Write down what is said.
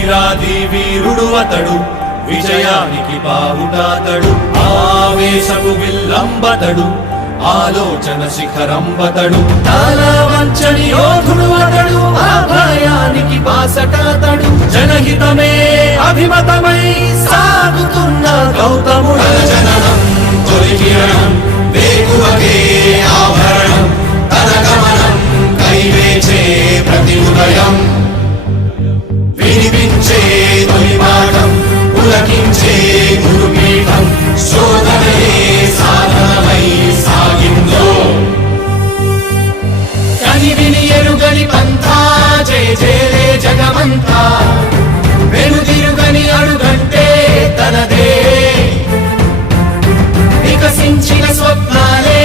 వీరాది వీరుడు అతడు విజయానికి బావుటాతడు ఆవేశపు విల్లంబతడు ఆలోచన శిఖరంబతడు. తల వంచని యోధుడు అతడు ఆ భయానికి బాసటాతడు. జనహితమే అభిమతమై వెలుగని పంతా జయ జయలే జగమంతా. వెనుదిరుగని అడుగంటే తనదే. వికసించిన స్వప్నాలే